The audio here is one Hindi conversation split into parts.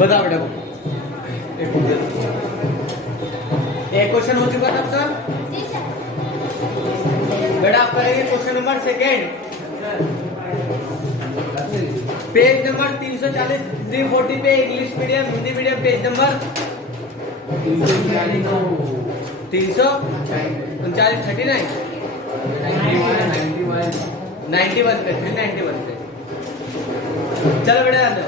बताओ बेटा। एक क्वेश्चन हो चुका था सर बेटा। आप करेंगे question number second, page number 340 340 पे English medium Hindi medium page number 339 91 पे 391 पे। चलो बेटा ध्यान दो।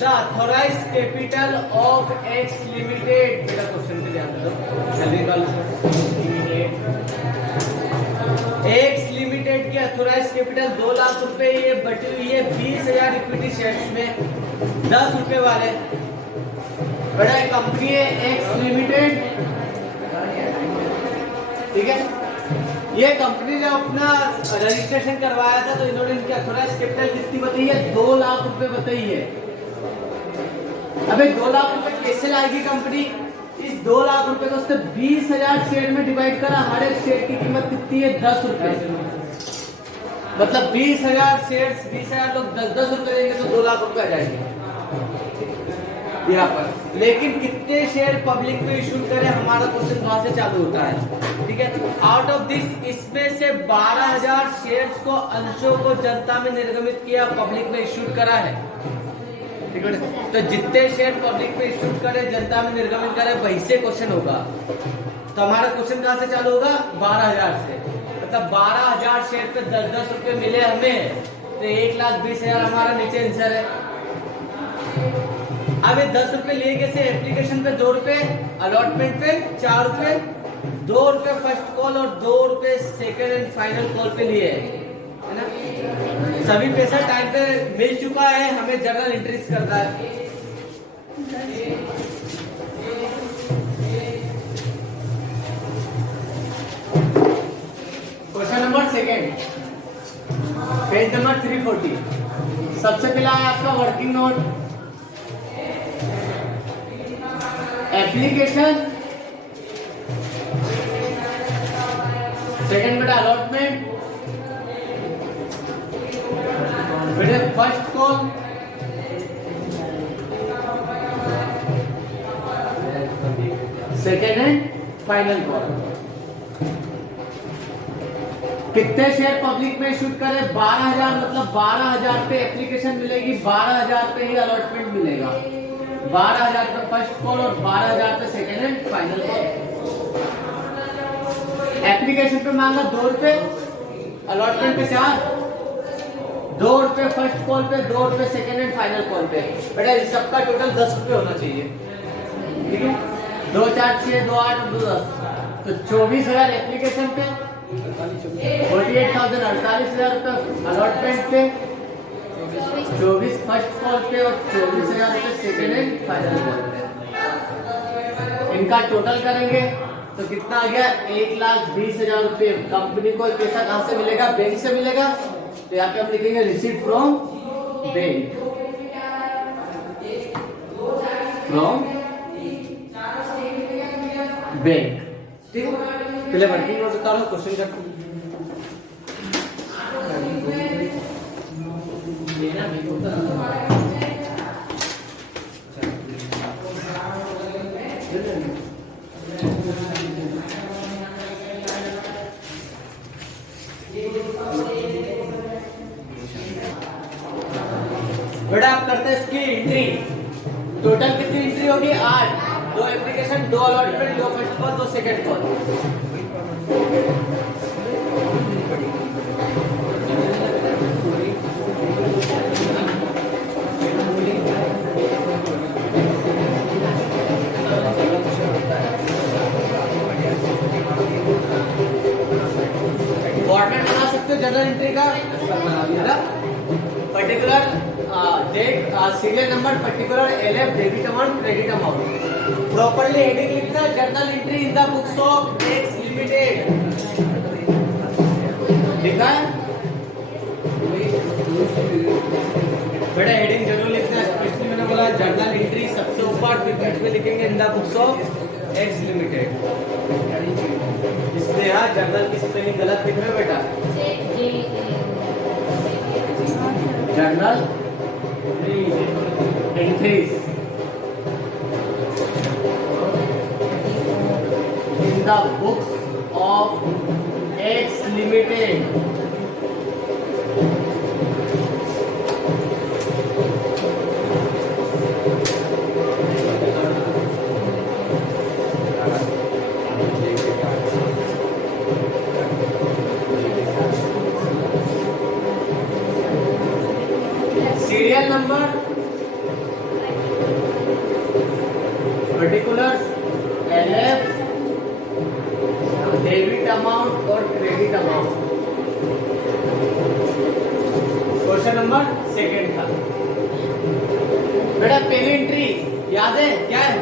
The authorise capital of X limited, बेटा क्वेश्चन पे ध्यान दो जल्दी कर। एक्स लिमिटेड की अथोराइज कैपिटल 2 लाख रुपए ये बटी हुई है 20,000 इक्विटी शेयर्स में 10 रुपए वाले। बड़ा कंपनी है एक्स लिमिटेड, ठीक है। ये कंपनी ने अपना रजिस्ट्रेशन करवाया था तो इन्होंने इनकी अथोराइज कैपिटल कितनी बताई है? 2 लाख रुपए बताई है। अबे 2 लाख रुपए कैसे लाएगी कंपनी? इस 2 लाख रुपए को उसने 20,000 शेयर में डिवाइड करा। हर एक शेयर की कीमत कितनी है? 10 रुपए। मतलब 20,000 शेयर, 20,000 लोग 10-10 रुपए देंगे तो 2 लाख रुपए आ जाएंगे यहाँ पर। लेकिन कितने शेयर पब्लिक में इशू करे, हमारा क्वेश्चन वहां से चालू होता है, ठीक है। आउट ऑफ दिस, इसमें से 12,000 शेयर्स को, अंशों को जनता में निर्गमित किया, पब्लिक में इशू करा है, ठीक है। तो जितने शेयर पब्लिक में इशू करे, जनता में निर्गमित करे, वही से क्वेश्चन होगा। तो हमारा क्वेश्चन कहां से चालू होगा? 12,000 से। मतलब 12,000 शेयर पे 10-10 रुपए मिले हमें, तो 1,20,000 हमारा नीचे आंसर है। अब 10 रुपए लिए कैसे? एप्लीकेशन पे 2 रुपए, अलॉटमेंट पे 4 रुपए, 2 रुपए फर्स्ट कॉल और 2 रुपए सेकेंड एंड फाइनल कॉल पे लिए, है ना। सभी पैसा टाइम पे मिल चुका है, हमें जर्नल एंट्रीज करता है। Question number second, page number 340। सबसे पहला है आपका वर्किंग नोट, एप्लीकेशन, सेकेंड बेटा अलॉटमेंट, बेटा first call, second and final call. कितने शेयर पब्लिक में शूट करे? 12,000। मतलब 12,000 पे एप्लीकेशन मिलेगी, 12,000 पे ही अलॉटमेंट मिलेगा। 12,000 पे फर्स्ट कॉल और 12,000 पे second and final call. Application पे मांगा 2 रुपए, अलॉटमेंट पे 4, 2 रुपए फर्स्ट कॉल पे, 2 रुपए सेकेंड एंड फाइनल कॉल पे। बेटा इस सबका टोटल 10 रुपए होना चाहिए, ठीक है। 2 4 6 2 8 2 10, तो 24,000 एप्लीकेशन पे, 48,000 48,000 रुपए अलॉटमेंट पे, 24 फर्स्ट कॉल पे और 24,000 रुपए सेकेंड एंड फाइनल कॉल पे। इनका टोटल करेंगे तो कितना आ गया? 1,20,000 रुपए। कंपनी को पैसा कहां से मिलेगा? बैंक से मिलेगा। तो यहाँ पे हम लिखेंगे receipt from bank, from bank, ठीक है। पहले वर्किंग नोट उतारो, क्वेश्चन करते हैं। बेटा आप करते हैं इसकी एंट्री। टोटल कितनी एंट्री होगी? 8। 2 application, 2 allotment, 2 first call, 2 second call. Format बना सकते हो जनरल एंट्री का, particular date, serial number, particular LF, debit amount, credit amount. Properly heading लिखना, journal entry in the books of X limited लिखा है। बेटा हेडिंग जरूर लिखना है, स्पेशली मैंने बोला जर्नल एंट्री सबसे ऊपर ब्रैकेट में लिखेंगे इन the books of X limited. इसमें यहाँ जर्नल की स्पेलिंग गलत लिख रहे हो बेटा, journal entries the books of X Limited. Serial number, particulars, LF, debit amount और credit amount. Question number second था बेटा. पहली एंट्री याद है क्या है?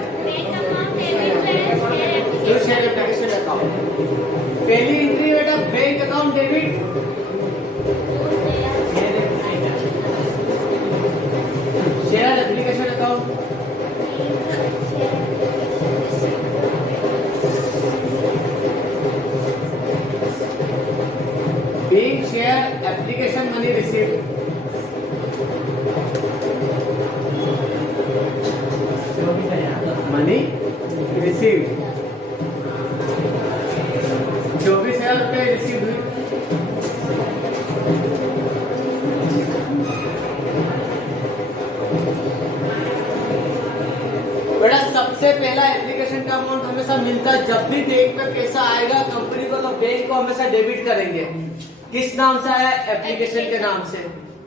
Share application account. पहली एंट्री बेटा bank account debit, share application account. Being share application money received. Money received. 24,000 रुपए रिसीव हुई. बेटा सबसे पहला एप्लीकेशन का अमाउंट हमेशा मिलता है जब भी बैंक पे पैसा आएगा कंपनी को, तो बैंक को हमेशा डेबिट करेंगे. किस नाम से आया? एप्लीकेशन के नाम से.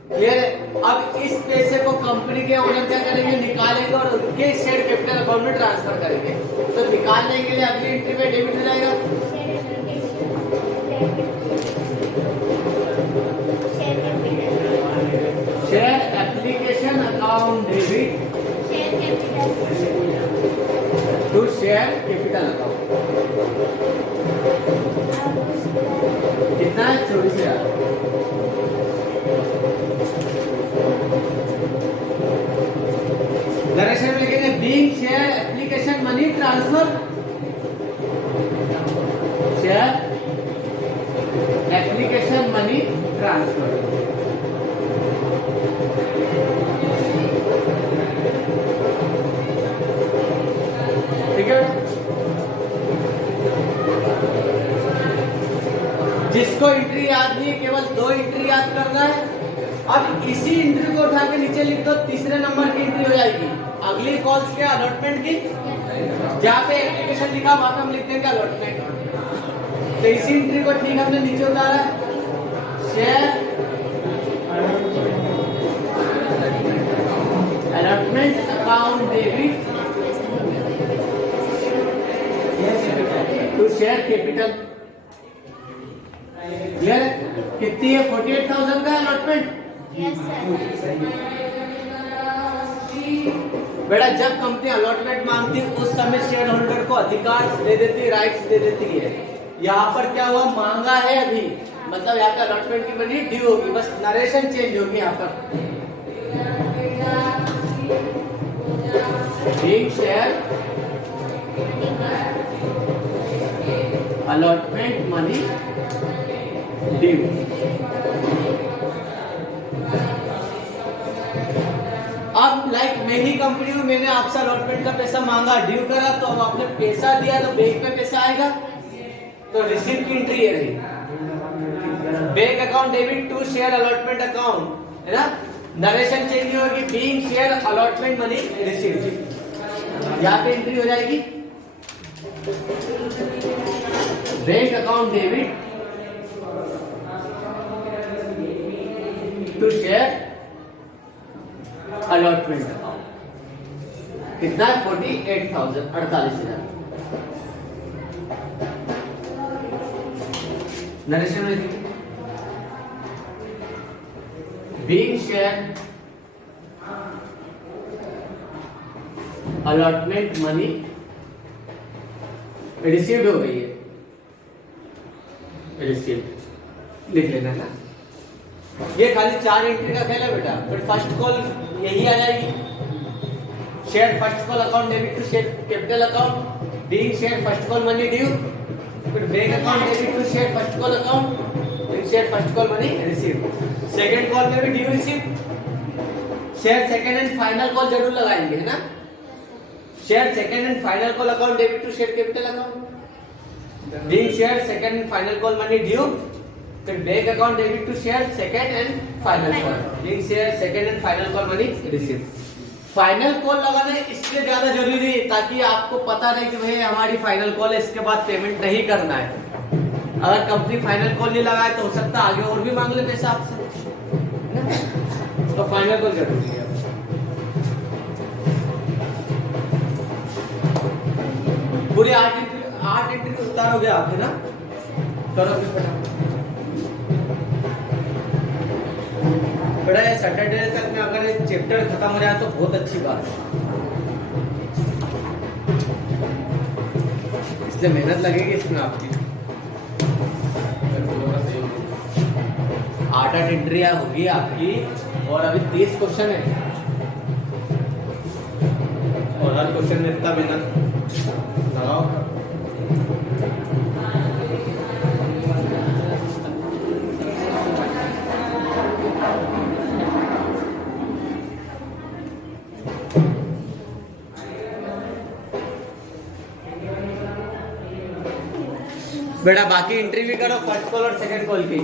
क्लियर है? अब इस पैसे को कंपनी के ओनर क्या करेंगे? निकालेंगे और उनके शेयर कैपिटल अकाउंट में ट्रांसफर करेंगे. तो निकालने के लिए अगली एंट्री में डेबिट हो जाएगा. Share application account debit to share capital account. कितना है? 24,000. डायरेक्शन में लिखेंगे being share application money transfer. Share application money transfer. ठीक है. जिसको एंट्री याद नहीं है केवल 2 एंट्री याद करना है. अब इसी एंट्री को उठा के नीचे लिख दो, तीसरे नंबर की एंट्री हो जाएगी. अगली कॉल्स के अलॉटमेंट की जहाँ पे एप्लीकेशन लिखा वहां पे हम लिख देंगे अलॉटमेंट. तो इसी एंट्री को ठीक हमने नीचे उतारा. Share allotment account debit to share capital. Clear? कितनी है? 48,000 का अलॉटमेंट. बेटा जब कंपनी अलॉटमेंट मांगती है उस समय शेयर होल्डर को अधिकार दे देती है, राइट्स दे देती है. यहाँ पर क्या हुआ? मांगा है अभी, मतलब यहाँ पे अलॉटमेंट की मनी ड्यू होगी. बस नरेशन चेंज होगी यहाँ पर. Being share allotment money due. अब लाइक मैं ही कंपनी हूं, मैंने आपसे अलॉटमेंट का पैसा मांगा, ड्यू करा, तो अब आपने पैसा दिया तो बैंक पे पैसा आएगा. तो रिसीव की एंट्री है रही. Bank account debit to share allotment account है ना. नरेशन चेंज होगी. Being share allotment money receive. यहाँ पे एंट्री हो जाएगी bank account debit to share allotment account. कितना है? 48,000, 48,000. नरेशन में being share allotment money received हो गई है. रिसीव्ड लिख लेना है ना. ये खाली 4 एंट्री का खेल है बेटा. फिर फर्स्ट कॉल यही आ जाएगी. Share first call account debit to share capital account. Being share first call money due. फिर bank account debit to share first call account. फिर share first call money receive. Second call में भी due receive. Share second and final call जरूर लगाएंगे है ना. Share second and final call account debit to share capital account. Being shared second and final call money due. Then bank account debit to share second and final call. Being shared second and final call money received. Final call लगाना इसलिए ज्यादा जरूरी है ताकि आपको पता रहे कि भाई हमारी फाइनल कॉल है, इसके बाद पेमेंट नहीं करना है। अगर कंपनी फाइनल कॉल नहीं लगाए तो हो सकता है आगे और भी मांग ले पैसा आपसे, तो फाइनल कॉल जरूरी है। पूरी 8 एंट्री उतारोगे आप, है ना? करो बड़ा सैटरडे तक में अगर ये चैप्टर खत्म हो जाए तो बहुत अच्छी बात है, इसलिए मेहनत लगेगी इसमें आपकी। 8 एंट्रियां होगी आपकी और अभी 30 क्वेश्चन है और हर क्वेश्चन में इतना मेहनत लगाओ। बेटा बाकी एंट्री भी करो, फर्स्ट कॉल और सेकंड कॉल की।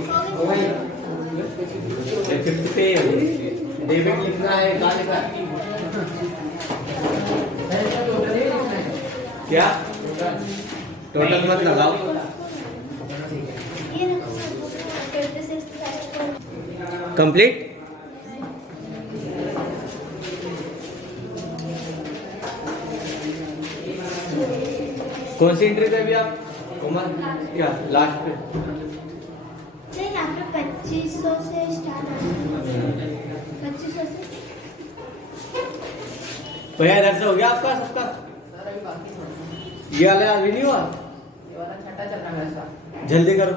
50 पे डेबिट लिखना है, कहाँ लिखा है? क्या टोटल मत लगाओ। कंप्लीट। कौन सी एंट्री पे अभी आप उमर क्या लास्ट पे? नहीं, आपने 2500 से स्टार्ट है। 2500 से भैया इधर से हो गया आपका सबका? ये वाला अभी नहीं हुआ, ये वाला छठा चल रहा है इसका। जल्दी करो।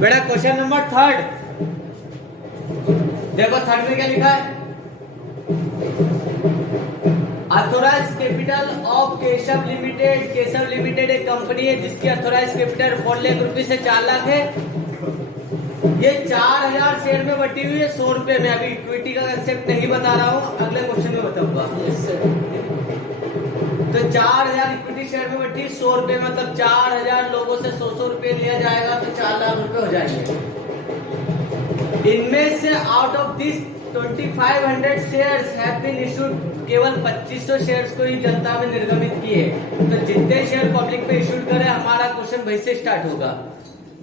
बेटा क्वेश्चन नंबर 3 देखो, 3 में क्या लिखा है? Authorise capital of Keshav limited. Keshav limited एक कंपनी है जिसकी अथोराइज कैपिटल 4 लाख रुपए से 4 लाख है। ये 4000 शेयर में बटी हुई है 100 रुपए में। अभी इक्विटी का कंसेप्ट नहीं बता रहा हूँ, अगले क्वेश्चन में बताऊंगा। तो 4000 इक्विटी शेयर में बटी 100 रुपए, मतलब 4000 लोगों से 100 रुपए लिया जाएगा तो 4 लाख रुपए हो जाएंगे। इनमें से out of this 2500 shares have been issued, केवल 2500 शेयर्स को ही जनता में निर्गमित किए। तो जितने शेयर पब्लिक पे इशूड करे, हमारा क्वेश्चन वही से स्टार्ट होगा।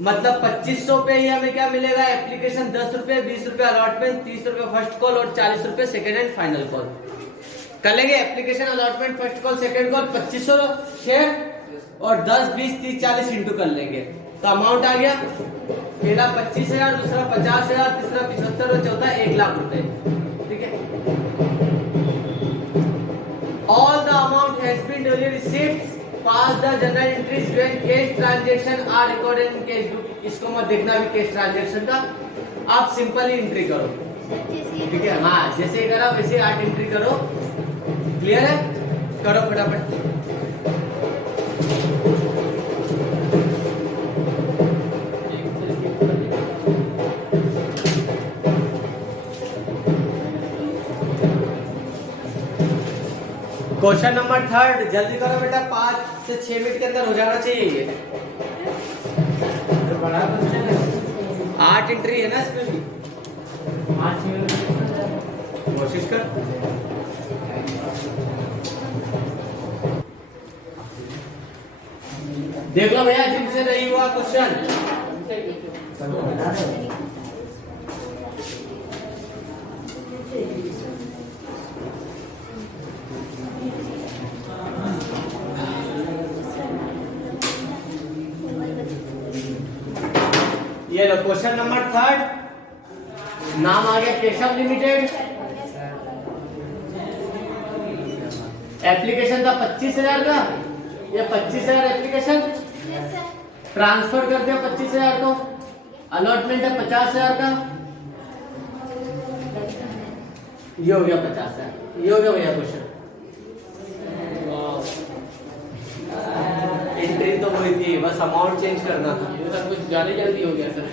मतलब 2500 पे ही हमें क्या मिलेगा? एप्लीकेशन 10 रुपए, 20 रुपए अलॉटमेंट, 30 रुपए फर्स्ट कॉल और 40 रुपए सेकेंड एंड फाइनल कॉल। कर लेंगे application, allotment, first call, second call, 2500 share और 10, 20, 30, 40 इंटू कर लेंगे तो अमाउंट आ गया। पहला 25,000, दूसरा 50,000, तीसरा 75 और चौथा 1 लाख रुपए। ठीक है। All the amount has been duly received. Pass the journal entries when cash transaction are recorded in cash book. इसको मत देखना अभी कैश ट्रांजेक्शन का, आप सिंपल ही एंट्री करो। ठीक है, हाँ जैसे ही करा वैसे 8 एंट्री करो। क्लियर है? करो फटाफट। क्वेश्चन नंबर 3 जल्दी करो बेटा, 5 से 6 मिनट के अंदर हो जाना चाहिए ये। 8 एंट्री है ना इसमें भी, 5 मिनट कोशिश कर। देख लो भैया जिनसे नहीं हुआ क्वेश्चन। ये लो क्वेश्चन नंबर 3, नाम आ गया केशव लिमिटेड। एप्लीकेशन था 25,000 का, ये 25,000 एप्लीकेशन ट्रांसफर कर दिया 25,000 को। अलॉटमेंट है 50,000 का, ये हो गया 50,000। ये हो गया भैया क्वेश्चन। एंट्री तो वही थी, बस अमाउंट चेंज करना था। ये सब कुछ ज्यादा जल्दी हो गया sir.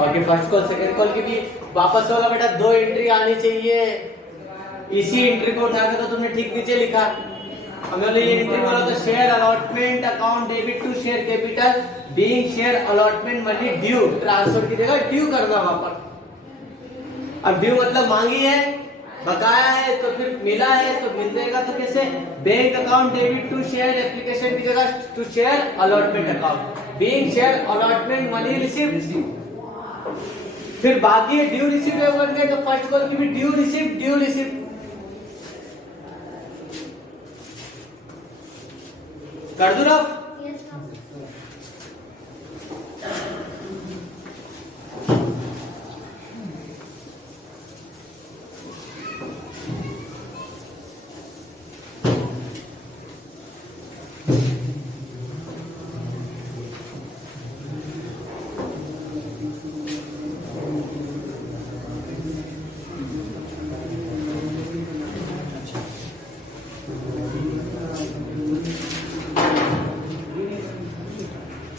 Okay, first call second call की भी वापस होगा बेटा, 2 एंट्री आनी चाहिए। इसी एंट्री को उठा के तो तुमने ठीक नीचे लिखा। हमें ये एंट्री बोला तो share allotment account debit to share capital being share allotment money due, transfer की जगह ड्यू करना वहां पर। अब ड्यू मतलब मांगी है, बकाया है, तो फिर मिला है तो मिल जाएगा। तो कैसे, bank account debit to share application की जगह to share allotment account being share allotment money receive. फिर बाकी है ड्यू रिसीव करने, तो फर्स्ट कॉल की भी ड्यू रिसीव। कर दूं ना? Yes sir.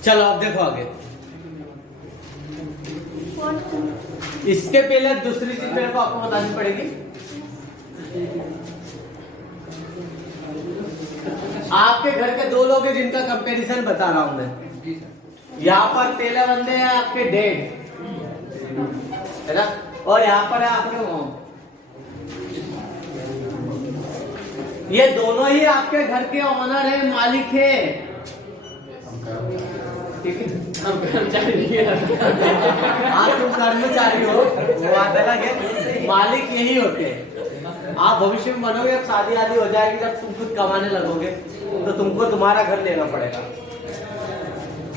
चलो अब देखो आगे। इसके पहले दूसरी चीज मेरे को आपको बतानी पड़ेगी। आपके घर के 2 लोग हैं जिनका कंपैरिजन बता रहा हूं मैं। यहाँ पर पहले बंदे हैं आपके डैड, है ना, और यहाँ पर है आपके मॉम। ये दोनों ही आपके घर के ओनर है, मालिक है, ठीक है। हम कर्मचारी नहीं है। हाँ, तुम कर्मचारी हो, वो बात अलग है, मालिक यही होते हैं। आप भविष्य में बनोगे, अब शादी आदि हो जाएगी, जब तुम खुद कमाने लगोगे तो तुमको तुम्हारा घर लेना पड़ेगा।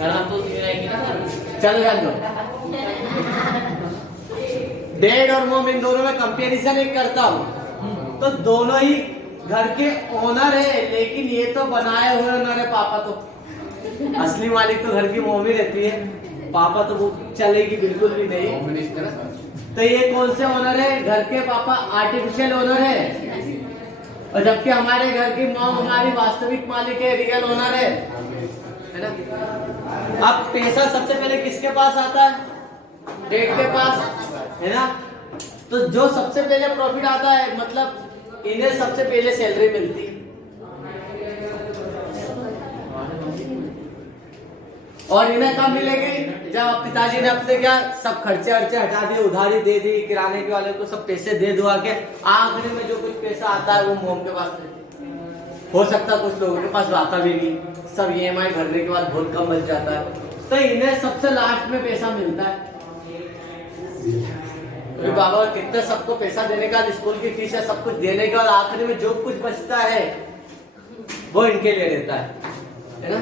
हम तो उसी में रहेंगे ना सर। चल जान दो। डैड और मॉम इन दोनों में कंपैरिजन एक करता हूँ, तो दोनों ही घर के ओनर है, लेकिन ये तो बनाए हुए ओनर है। पापा तो असली मालिक तो घर की मॉम ही रहती है, पापा तो वो चलेगी बिल्कुल भी नहीं। तो ये कौन से ओनर है? घर के पापा आर्टिफिशियल ओनर है, और जबकि हमारे घर की मॉम हमारी वास्तविक मालिक है, रियल ओनर है ना। अब पैसा सबसे पहले किसके पास आता है? डैड के पास, है ना। तो जो सबसे पहले प्रॉफिट आता है, मतलब इन्हें सबसे पहले सैलरी मिलती है। और इन्हें कब मिलेगी? जब पिताजी ने अपने क्या सब खर्चे वर्चे हटा दिए, उधारी दे दी, किराने के वाले को सब पैसे दे दुआ के, आखिरी में जो कुछ पैसा आता है वो मॉम के पास हो सकता है, कुछ लोगों के पास आता भी नहीं, सब EMI भरने के बाद बहुत कम बच जाता है। तो इन्हें सबसे लास्ट में पैसा मिलता है। तो बाबा कितने सबको पैसा देने का, स्कूल की फीस है, सब कुछ देने के बाद आखिरी में जो कुछ बचता है वो इनके लिए रहता है ना।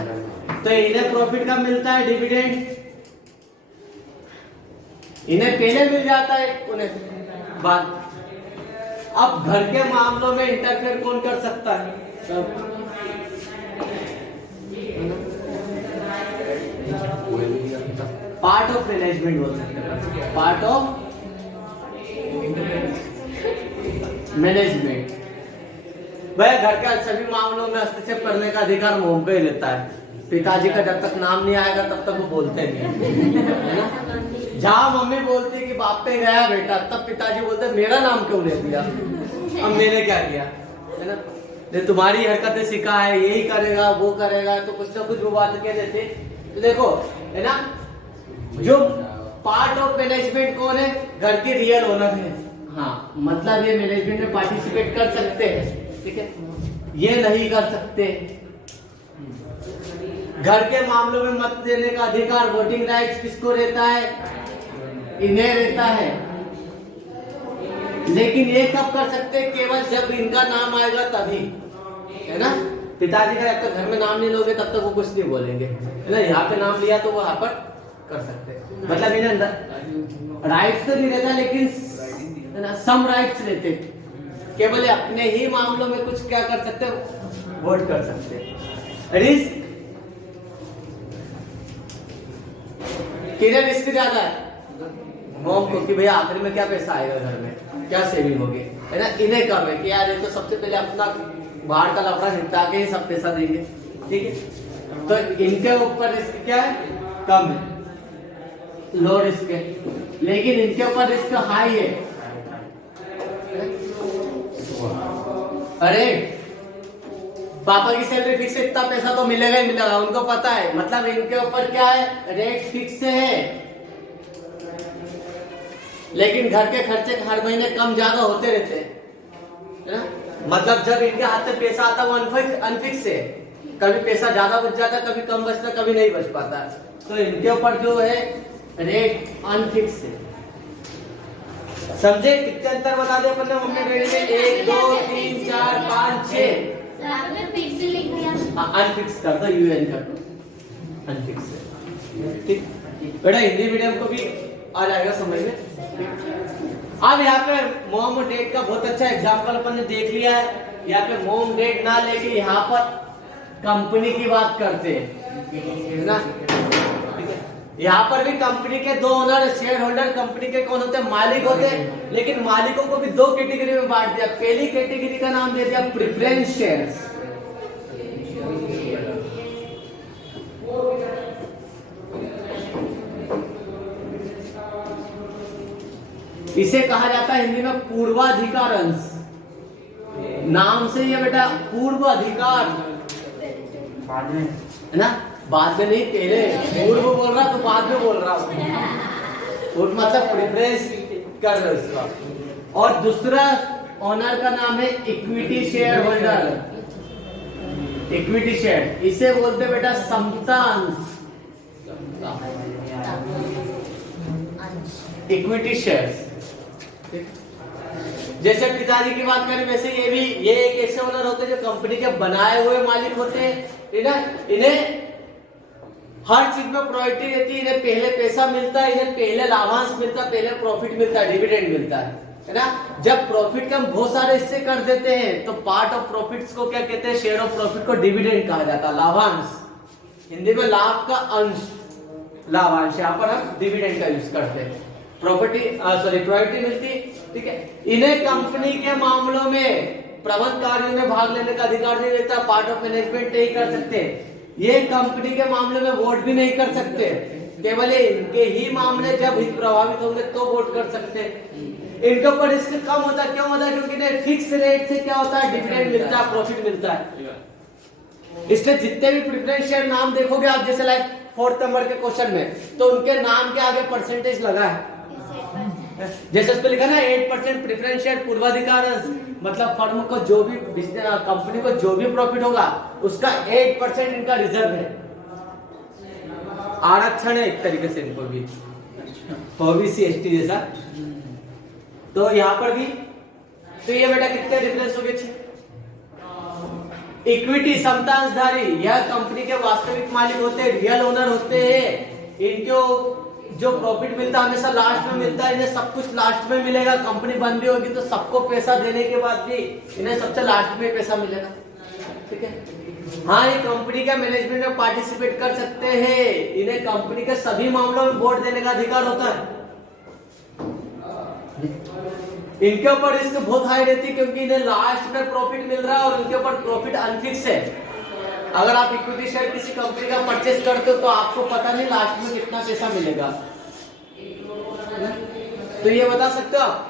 तो इन्हें प्रॉफिट कब मिलता है? डिविडेंड। इन्हें पहले मिल जाता है, उन्हें बाद। अब घर के मामलों में इंटरफेयर कौन कर सकता है? पार्ट ऑफ मैनेजमेंट बोल सकते हैं, पार्ट ऑफ मैनेजमेंट। वह घर के सभी मामलों में हस्तक्षेप करने का अधिकार मॉम को ही लेता है। पिताजी का जब तक नाम नहीं आएगा तब तक वो बोलते नहीं। जहाँ मम्मी बोलती है कि बाप पे गया बेटा, तब पिताजी बोलते मेरा नाम क्यों ले दिया, अब मैंने क्या किया, है ना। ने तुम्हारी हरकतें सिखा है, यही करेगा वो करेगा, तो कुछ ना कुछ वो बात कह देते। तो देखो, है ना, जो पार्ट ऑफ मैनेजमेंट कौन है? घर के रियल ओनर है। हाँ, मतलब ये मैनेजमेंट में पार्टिसिपेट कर सकते हैं, ठीक है, ये नहीं कर सकते। घर के मामलों में मत देने का अधिकार, वोटिंग राइट्स किसको रहता है? इन्हें रहता है। लेकिन ये कब कर सकते हैं? केवल जब इनका नाम आएगा तभी, है ना। पिताजी का जब तक घर में नाम नहीं लोगे तब तक वो कुछ नहीं बोलेंगे, है ना। यहाँ पे नाम लिया तो वो यहाँ पर कर सकते हैं। मतलब इन्हें अंदर राइट्स तो नहीं रहता, लेकिन है ना, सम राइट्स रहते। केवल अपने ही मामलों में कुछ क्या कर सकते हैं? वोट कर सकते हैं। रिस्क, किधर रिस्क ज्यादा है? मॉम को, कि भैया आखिर में क्या पैसा आएगा घर में, क्या सेविंग होगी, है ना। इन्हें कम है कि यार ये तो सबसे पहले अपना बाहर का लफड़ा निपटा के ही सब पैसा देंगे, ठीक है। तो इनके ऊपर रिस्क क्या है? कम है, लो रिस्क है। लेकिन इनके ऊपर रिस्क हाई है। अरे पापा की सैलरी फिक्स है, इतना पैसा तो मिलेगा ही मिलेगा, उनको पता है। मतलब इनके ऊपर क्या है, रेट फिक्स है, लेकिन घर के खर्चे हर महीने कम ज्यादा होते रहते हैं, है ना। मतलब जब इनके हाथ में पैसा आता है वो अनफिक्स है, कभी पैसा ज्यादा बच जाता है, कभी कम बचता, कभी नहीं बच पाता। तो इनके ऊपर जो है रेट अनफिक्स है। समझे कितने अंतर बता दे अपन ने मम्मी डैडी में, 1 2 3 4 5 6। आपने फिक्स लिख दिया, अनफिक्स कर दो, यूएन कर दो, अनफिक्स है। ठीक बेटा, हिंदी मीडियम को भी आ जाएगा समझ में। अब यहाँ पे मॉम और डैड का बहुत अच्छा एग्जांपल अपन ने देख लिया है। यहाँ पे मॉम डैड ना लेके यहाँ पर कंपनी की बात करते हैं ना, ठीक है। यहाँ पर भी कंपनी के दो ओनर, शेयर होल्डर, कंपनी के कौन होते हैं, मालिक होते हैं। लेकिन मालिकों को भी दो कैटेगरी में बांट दिया। पहली कैटेगरी का नाम दे दिया प्रेफरेंस शेयर्स। इसे कहा जाता है हिंदी में पूर्वाधिकार अंश। नाम से ये बेटा पूर्वाधिकार, है ना, बाद में नहीं, पहले पूर्व बोल रहा तो बाद में बोल रहा हूं, मतलब प्रेफरेंस कर रहे उसका। और दूसरा ऑनर का नाम है equity share holder. Equity share इसे बोलते बेटा समता अंश, इक्विटी शेयर्स। जैसे पिताजी की बात करें वैसे ये एक ऐसे ओनर होते हैं जो कंपनी के बनाए हुए मालिक होते हैं। इन्हें हर चीज में प्रायोरिटी रहती है। इन्हें पहले पैसा मिलता है, इन्हें पहले लाभांश मिलता है, पहले प्रॉफिट मिलता है, डिविडेंड मिलता है ना। जब प्रॉफिट का हम बहुत सारे हिस्से कर देते हैं तो पार्ट ऑफ प्रॉफिट्स को क्या कहते हैं, शेयर ऑफ प्रॉफिट को डिविडेंड कहा जाता है, लाभांश। हिंदी में लाभ का अंश लाभांश, यहाँ पर हम डिविडेंड का यूज करते हैं। प्रायोरिटी मिलती, ठीक है। इन्हें कंपनी के मामलों में प्रबंध कार्यों में भाग लेने का अधिकार नहीं रहता, पार्ट ऑफ मैनेजमेंट नहीं कर सकते। ये कंपनी के मामले में वोट भी नहीं कर सकते, केवल इनके ही मामले जब हित प्रभावित होंगे तो वोट कर सकते हैं। इनके ऊपर रिस्क कम होता है, क्यों होता है, क्योंकि इन्हें फिक्स रेट से क्या होता है, डिविडेंड मिलता है, प्रॉफिट मिलता है। इसलिए जितने भी प्रेफरेंस शेयर नाम देखोगे आप, जैसे लाइक 4th नंबर के क्वेश्चन में, तो उनके नाम के आगे परसेंटेज लगा है। जैसे उस पे लिखा ना 8% प्रेफरेंस शेयर पूर्वाधिकार अंश, मतलब फर्म को जो भी कंपनी को जो भी प्रॉफिट होगा उसका 8% इनका रिजर्व है, आरक्षण है एक तरीके से इनको भी, ओबीसी एसटी जैसा। तो यहाँ पर भी तो ये बेटा कितने डिफरेंस हो गए, इक्विटी समतांशधारी, यह कंपनी के वास्तविक मालिक होते हैं, रियल ओनर होते हैं। इनको जो प्रॉफिट मिलता है हमेशा लास्ट में मिलता है, इन्हें सब कुछ लास्ट में मिलेगा। कंपनी बंद भी होगी तो सबको पैसा देने के बाद भी इन्हें सबसे लास्ट में पैसा मिलेगा, ठीक है। हाँ, ये कंपनी का मैनेजमेंट में पार्टिसिपेट कर सकते हैं। इन्हें कंपनी के सभी मामलों में वोट देने का अधिकार होता है। इनके ऊपर रिस्क बहुत हाई रहती है क्योंकि इन्हें लास्ट में प्रॉफिट मिल रहा है और इनके ऊपर प्रॉफिट अनफिक्स है। अगर आप इक्विटी शेयर किसी कंपनी का परचेस करते हो तो आपको पता नहीं लास्ट में कितना पैसा मिलेगा। तो ये बता सकते हो आप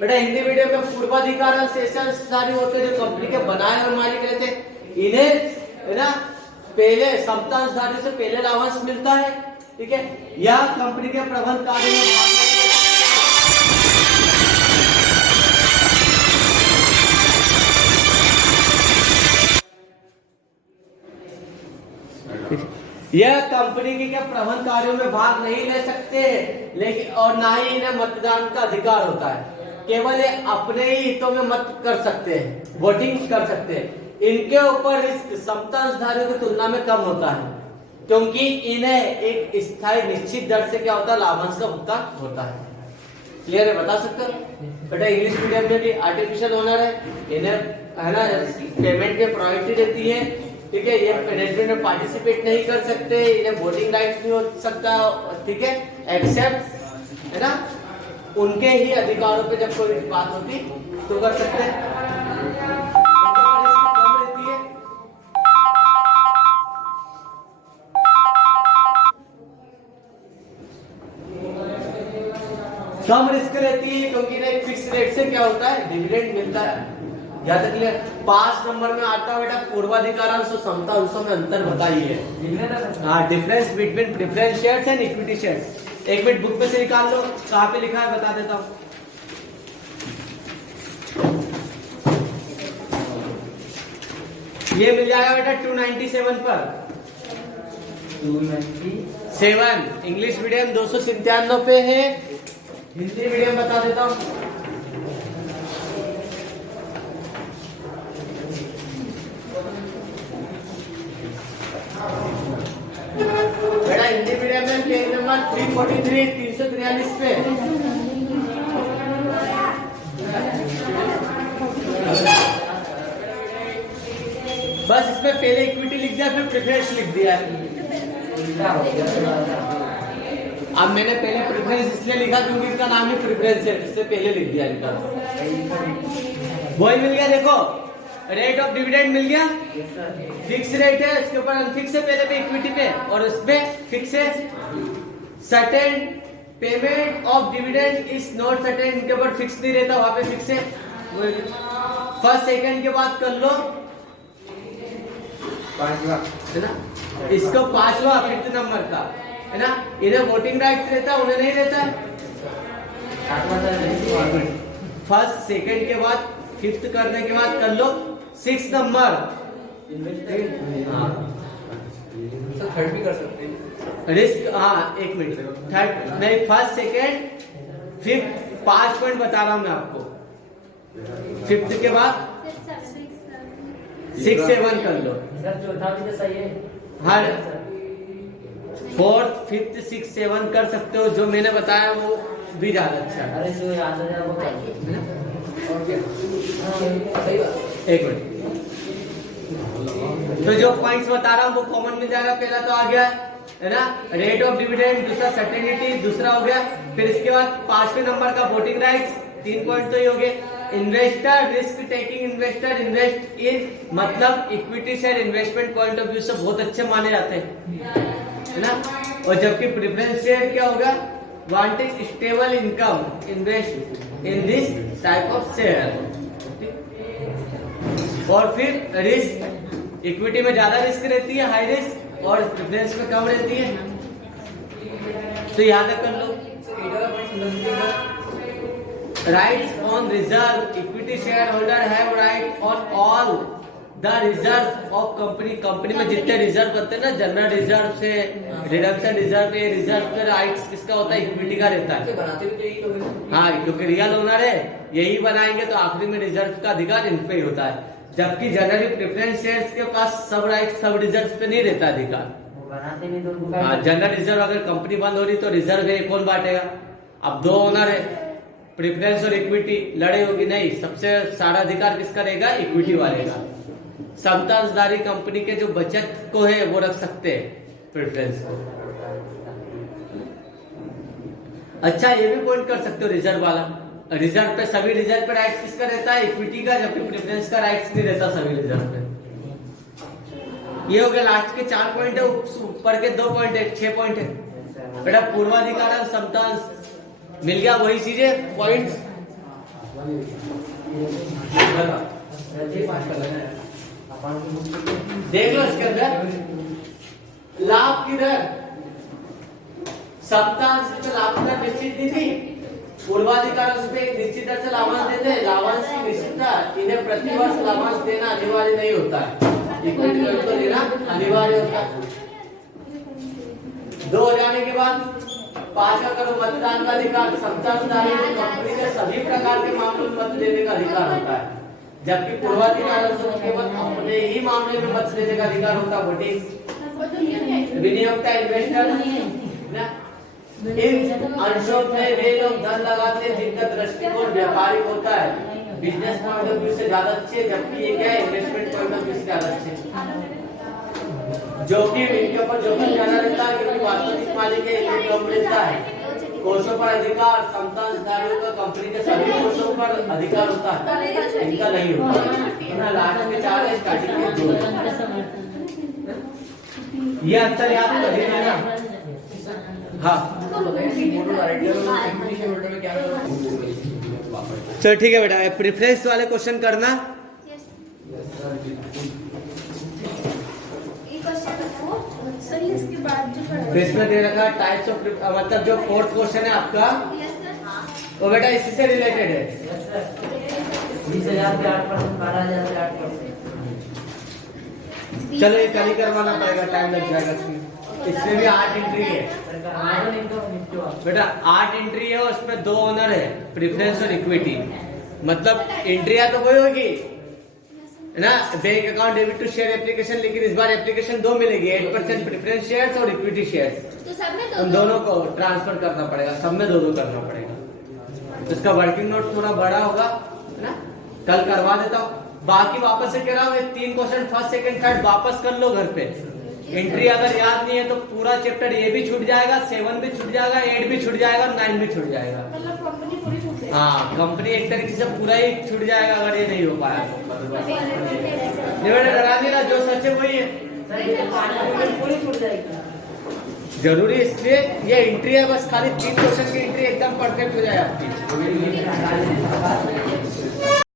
बेटा, हिंदी मीडियम में पूर्वाधिकार अंश ऐसे सारे होते हैं जो कंपनी के बनाए हुए मालिक रहते हैं। इन्हें है ना पहले समतांशधारी से पहले लाभांश मिलता है, ठीक है। या कंपनी के प्रबंध कार्य में भाग लेने यह कंपनी के क्या प्रबंध कार्यों में भाग नहीं ले सकते, लेकिन और ना ही इन्हें मतदान का अधिकार होता है। केवल ये अपने ही हितों में मत कर सकते हैं, वोटिंग कर सकते हैं। इनके ऊपर रिस्क समतांशधारियों की तुलना में कम होता है क्योंकि इन्हें एक स्थायी निश्चित दर से क्या होता है, लाभांश का भुगतान होता है। क्लियर है, बता सकते हो बेटा। इंग्लिश मीडियम में भी आर्टिफिशियल ओनर है, इन्हें है ना पेमेंट में प्रायोरिटी रहती है, ठीक है। ये मैनेजमेंट में पार्टिसिपेट नहीं कर सकते, इन्हें वोटिंग राइट्स नहीं हो सकता, ठीक है, एक्सेप्ट है ना उनके ही अधिकारों पे जब कोई बात होती तो कर सकते हैं। कम रहती है। कम रिस्क रहती है क्योंकि ना एक फिक्स रेट से क्या होता है, डिविडेंड मिलता है। याद रखिए 5 नंबर में आता है बेटा पूर्वाधिकार अंश और समता अंशों में अंतर बताइए। हाँ, difference between preference shares and equity shares. एक मिनट बुक में से निकाल लो, कहाँ पे लिखा है बता देता हूँ। ये मिल जाएगा बेटा 297 पर। 297 इंग्लिश मीडियम 297 पे है। हिंदी मीडियम बता देता हूँ। बेटा हिंदी मीडियम में पेज नंबर 343 343 पे। बस इसमें पहले इक्विटी लिख दिया फिर प्रेफरेंस लिख दिया। अब मैंने पहले प्रेफरेंस इसलिए लिखा क्योंकि इसका नाम ही प्रेफरेंस है, इससे पहले लिख दिया इनका। वही मिल गया, देखो रेट ऑफ डिविडेंड मिल गया, फिक्स रेट है, इसके ऊपर अनफिक्स है पहले पे इक्विटी पे, और उसमें फिक्स है। Certain payment of dividend is not certain, इनके ऊपर फिक्स नहीं रहता, वहां पे फिक्स है। फर्स्ट सेकंड के बाद कर लो 5वां है ना, इसको 5वां 5th नंबर का है ना, इधर वोटिंग राइट रहता है, उन्हें नहीं रहता है। फर्स्ट सेकंड के बाद 5th करने के बाद कर लो 6 नंबर। थर्ड भी कर सकते हैं रिस्क। हाँ एक मिनट, थर्ड नहीं, फर्स्ट सेकंड 5th 5 पॉइंट बता रहा हूं मैं आपको। 5th के बाद 6 7 कर लो। चौथा भी तो सही है। हर 4th 5th 6 7 कर सकते हो, जो मैंने बताया वो भी ज्यादा अच्छा है। अरे जो याद है वो कर सही बात। एक मिनट, तो जो पॉइंट्स बता रहा हूँ वो कॉमन मिल जाएगा। पहला तो आ गया है ना रेट ऑफ डिविडेंड, दूसरा सर्टेनिटी, दूसरा हो गया। फिर इसके बाद 5वें नंबर का वोटिंग राइट्स, 3 पॉइंट तो ही हो गए। Investor risk taking investor invest in, मतलब equity share investment point of view से बहुत अच्छे माने जाते हैं है ना। और जबकि प्रेफरेंस शेयर क्या होगा, wanting stable income invest in this type of share. और फिर रिस्क, इक्विटी में ज्यादा रिस्क रहती है, हाई रिस्क, और प्रेफरेंस में कम रहती है। तो याद कर लो rights on reserve, equity share holder have right on all the reserve of company. Company में जितने रिजर्व बनते हैं ना, जनरल रिजर्व से रिडम्पशन रिजर्व पे, रिजर्व पे राइट्स किसका होता है, इक्विटी का रहता है। बनाते भी यही लोग। हाँ, क्योंकि रियल ओनर है, यही बनाएंगे तो आखिरी में रिजर्व का अधिकार इन पे ही होता है। जबकि जनरली प्रेफरेंस शेयर्स के पास सब राइट सब रिजर्व पे नहीं रहता अधिकार। बनाते नहीं तो हाँ, जनरल रिजर्व अगर कंपनी बंद हो रही तो रिजर्व है कौन बांटेगा। अब 2 ओनर है, प्रेफरेंस और इक्विटी लड़े होगी, नहीं, सबसे सारा अधिकार किसका रहेगा, इक्विटी वाले का। समतांशधारी कंपनी के जो बचत को है वो रख सकते हैं प्रेफरेंस को। अच्छा, ये भी पॉइंट कर सकते हो रिजर्व वाला, रिजर्व पे सभी रिजर्व पे राइट्स किसका रहता है, इक्विटी का, जबकि प्रेफरेंस का राइट्स नहीं रहता सभी रिजर्व पे। ये हो गया लास्ट के 4 पॉइंट है, ऊपर के 2 पॉइंट है, 6 पॉइंट है बेटा। पूर्वाधिकार समतांश मिल गया, वही चीजें पॉइंट्स देख लो। इसके अंदर लाभ की दर, समतांश पे लाभ की दर निश्चित नहीं थी, पूर्वाधिकार उसमें एक निश्चित दर से लाभांश देते हैं। लाभांश की निश्चितता, इन्हें प्रतिवर्ष लाभांश देना अनिवार्य नहीं होता है, इक्विटी को देना अनिवार्य होता है। 2 हो जाने के बाद 5 करो मतदान का अधिकार, समतांशधारी को कंपनी के सभी प्रकार के मामलों में मत देने का अधिकार होता है, जबकि पूर्वाधिकार अंशों में केवल अपने ही मामले में मत देने का अधिकार होता है। वोटिंग विनियोक्ता इन्वेस्टर ना, इन अंशों में वे लोग धन लगाते हैं जिनका दृष्टिकोण व्यापारिक होता है, बिजनेस पॉइंट ऑफ व्यू से ज्यादा अच्छे, जबकि ये क्या है, इन्वेस्टमेंट पॉइंट ऑफ व्यू से ज्यादा अच्छे। जोखिम, इनके ऊपर जोखिम ज्यादा रहता है क्योंकि वास्तविक मालिक है, इन्हें कम रहता है। कोषों पर अधिकार, समतांशधारियों का कंपनी के सभी कोषों पर अधिकार होता है, इनका नहीं होता। लास्ट में 4 है, स्टार्टिंग में 2 है। ये अक्सर याद करिए ना। हाँ, में क्या चलो ठीक है बेटा, प्रेफरेंस वाले क्वेश्चन करना। Yes. ये क्वेश्चन बताओ सर, इसके बाद जो तो इसमें दे रखा टाइप्स ऑफ, मतलब जो फोर्थ क्वेश्चन है आपका यस सर, वो बेटा इसी से रिलेटेड है। 20,000 पे 8%, 12,000 पे 8%। चलो ये कल ही करवाना पड़ेगा, टाइम लग जाएगा इसमें। इसमें भी 8 एंट्री है बेटा, 8 एंट्री है और उसमें 2 ओनर है, प्रेफरेंस और इक्विटी। मतलब एंट्रिया तो वही होगी है ना, bank account debit to share application, लेकिन इस बार एप्लीकेशन 2 मिलेगी, 8% प्रेफरेंस शेयर्स और इक्विटी शेयर्स। तो सब में उन दोनों को ट्रांसफर करना पड़ेगा, सब में 2-2 करना पड़ेगा। इसका वर्किंग नोट थोड़ा बड़ा होगा है ना, कल करवा देता हूँ। बाकी वापस से कह रहा हूँ, ये 3 क्वेश्चन फर्स्ट सेकंड थर्ड वापस कर लो घर पे। एंट्री अगर याद नहीं है तो पूरा चैप्टर ये भी छूट जाएगा, 7 भी छूट जाएगा, 8 भी छूट जाएगा, 9 भी छूट जाएगा। मतलब कंपनी पूरी छूट गई। हाँ, कंपनी एक तरीके से पूरा ही छूट जाएगा अगर ये नहीं हो पाया तो। ये बेटा डरा नहीं रहा, जो सच है वही है। पूरी छूट जाएगी। जरूरी इसलिए ये एंट्री है, बस खाली 3 क्वेश्चन की एंट्री एकदम परफेक्ट हो जाए आपकी।